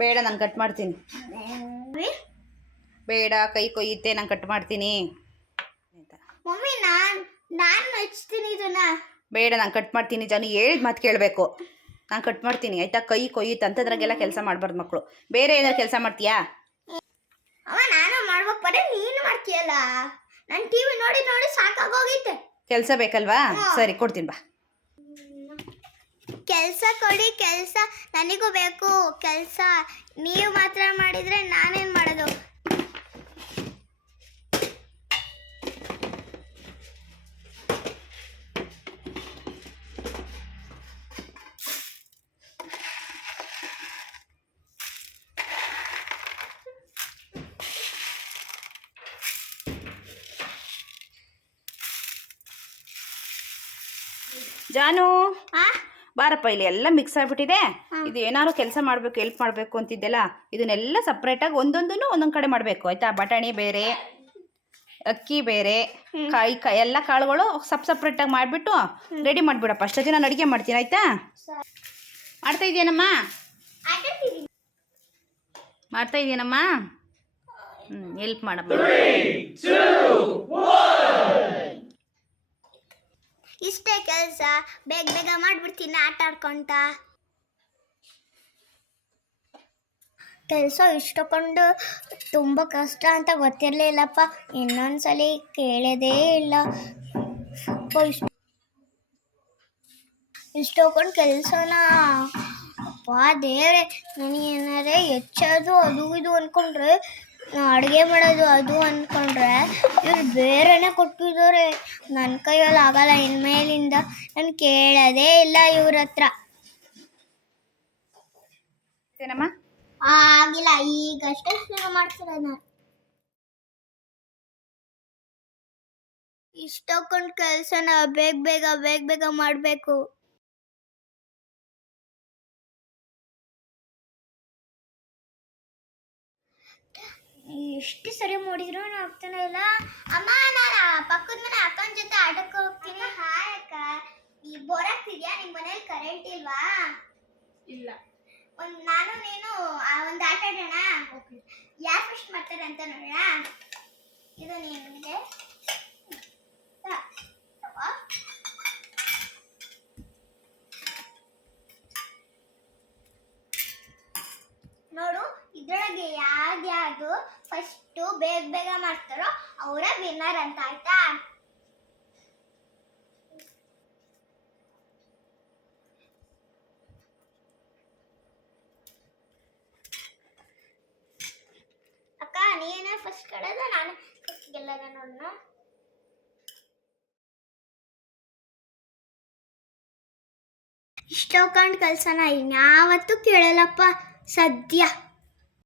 ಬೇಡ, ನಾನು ಕಟ್ ಮಾಡ್ತೀನಿ. ಬೇಡ, ಕೈ ಕೊಯ್ಯುತ್ತೆ, ನಾನು ಕಟ್ ಮಾಡ್ತೀನಿ. ಮಮ್ಮಿ ನಾನು ಹಚ್ತೀನಿ ಇದನ್ನ. ಬೇಡ, ನಾನು ಕಟ್ ಮಾಡ್ತೀನಿ. ಜಾನು ಹೇಳಿದ ಮಾತು ಕೇಳಬೇಕು. ನಾನು ಕಟ್ ಮಾಡ್ತೀನಿ ಆಯಿತಾ. ಕೈ ಕೊಯ್ಯುತ್ತೆ ಅಂಥದ್ರಾಗೆಲ್ಲ ಕೆಲಸ ಮಾಡಬಾರ್ದು ಮಕ್ಕಳು. ಬೇರೆ ಏನಾದ್ರು ಕೆಲಸ ಮಾಡ್ತೀಯಾ? ಅಮ್ಮ ನಾನು ಮಾಡ್ಬೇಕು, ಬರೀ ನೀನು ಮಾಡ್ತೀಯಲ್ಲ. ನಾನು ಟಿವಿ ನೋಡಿ ನೋಡಿ ಸಾಕಾಗೋಗೈತೆ. ಕೆಲಸ ಬೇಕಲ್ವಾ? ಸರಿ, ಕೊಡ್ತೀನಿ ಬಾ. ಕೆಲಸ ಕೊಡಿ, ಕೆಲಸ ನನಗೂ ಬೇಕು. ಕೆಲಸ ನೀವು ಮಾತ್ರ ಮಾಡಿದರೆ ನಾನೇನು ಮಾಡೋದು? ಜಾನು, ಬಾರಪ್ಪ, ಇಲ್ಲಿ ಎಲ್ಲ ಮಿಕ್ಸ್ ಆಗಿಬಿಟ್ಟಿದೆ. ಇದು ಏನಾದ್ರು ಕೆಲಸ ಮಾಡಬೇಕು, ಹೆಲ್ಪ್ ಮಾಡಬೇಕು ಅಂತಿದ್ದೆಲ್ಲ, ಇದನ್ನೆಲ್ಲ ಸಪ್ರೇಟಾಗಿ ಒಂದೊಂದು ಕಡೆ ಮಾಡಬೇಕು ಆಯಿತಾ. ಬಟಾಣಿ ಬೇರೆ, ಅಕ್ಕಿ ಬೇರೆ, ಕಾಯಿ ಎಲ್ಲ ಕಾಳುಗಳು ಸಪ್ರೇಟಾಗಿ ಮಾಡಿಬಿಟ್ಟು ರೆಡಿ ಮಾಡಿಬಿಡಪ್ಪ. ಅಷ್ಟೊತ್ತಿಗೆ ನಾನು ಅಡುಗೆ ಮಾಡ್ತೀನಿ ಆಯಿತಾ. ಮಾಡ್ತಾ ಇದೆಯೇನಮ್ಮ? ಮಾಡ್ತಾ ಇದೆಯೇನಮ್ಮ? ಹೆಲ್ಪ್ ಮಾಡಮ್ಮ. ಇಷ್ಟೇ ಕೆಲಸ, ಬೇಗ ಬೇಗ ಮಾಡಿಬಿಡ್ತೀನಿ ಆಟ ಆಡ್ಕೊಂತ. ಕೆಲಸ ಇಷ್ಟಕೊಂಡು ತುಂಬ ಕಷ್ಟ ಅಂತ ಗೊತ್ತಿರಲಿಲ್ಲಪ್ಪ. ಇನ್ನೊಂದ್ಸಲಿ ಕೇಳೋದೇ ಇಲ್ಲ. ಇಷ್ಟೊಂದು ಕೆಲಸನ ಅಪ್ಪ ದೇವ್ರೆ, ನನಗೇನಾರೇ ಹೆಚ್ಚೋದು ಅದು ಇದು ಅಂದ್ಕೊಂಡ್ರೆ, ಅಡುಗೆ ಮಾಡೋದು ಅದು ಅಂದ್ಕೊಂಡ್ರೆ ಇವ್ರು ಬೇರೆನೇ ಕೊಟ್ಟಿದ್ದಾರೆ. ನನ್ನ ಕೈಯಲ್ಲಿ ಆಗಲ್ಲ ಇನ್ಮೇಲಿಂದ. ನಾನು ಕೇಳೋದೇ ಇಲ್ಲ ಇವ್ರ ಹತ್ರ. ಆಗಿಲ್ಲ, ಈಗಷ್ಟೇ ಶುರು ಮಾಡ್ತಾರೆ. ನಾನು ಇಷ್ಟೊಂದು ಕೆಲಸನ ಬೇಗ ಬೇಗ ಮಾಡಬೇಕು. ಎಷ್ಟು ಸರಿ ಮಾಡಿದ್ರು ಆಗ್ತಾನೆ ಇಲ್ಲ. ಅಮ್ಮ, ನಾನು ಪಕ್ಕದ ಮನೆ ಅಕ್ಕನ ಜೊತೆ ಆಟಕ್ಕೆ ಹೋಗ್ತೀನಿ. ಹಾಯ್ ಅಕ್ಕ, ಈ ಬೋರ್ ಆಗ್ತಿದ್ಯಾ? ನಿಮ್ಮ ಮನೇಲಿ ಕರೆಂಟ್ ಇಲ್ವಾ? ಇಲ್ಲ. ನಾನು ನೀನು ಒಂದು ಆಟ ಆಡೋಣ. ಯಾರು ಫಸ್ಟ್ ಮಾಡ್ತಾರೆ ಅಂತ ನೋಡೋಣ. ಇದು ನಿಮಗೆ ನೋಡು. ಇದ್ರೊಳಗೆ ಯಾವ್ದು ಫಸ್ಟು ಬೇಗ ಮಾಡ್ತಾರೋ ಅವರ ವಿನ್ನರ್ ಅಂತ ಆಯ್ತಾ. ಅಕ್ಕ, ನೀನೇ ಫಸ್ಟ್ ಕಳೆದ, ನಾನು ಫಸ್ಟ್ ಗೆಲ್ಲದ ನೋಡೋಣ. ಇಷ್ಟೊಂದು ಕೆಲಸನ ಇನ್ಯಾವತ್ತೂ ಕೇಳಲ್ಲಪ್ಪ ಸದ್ಯ.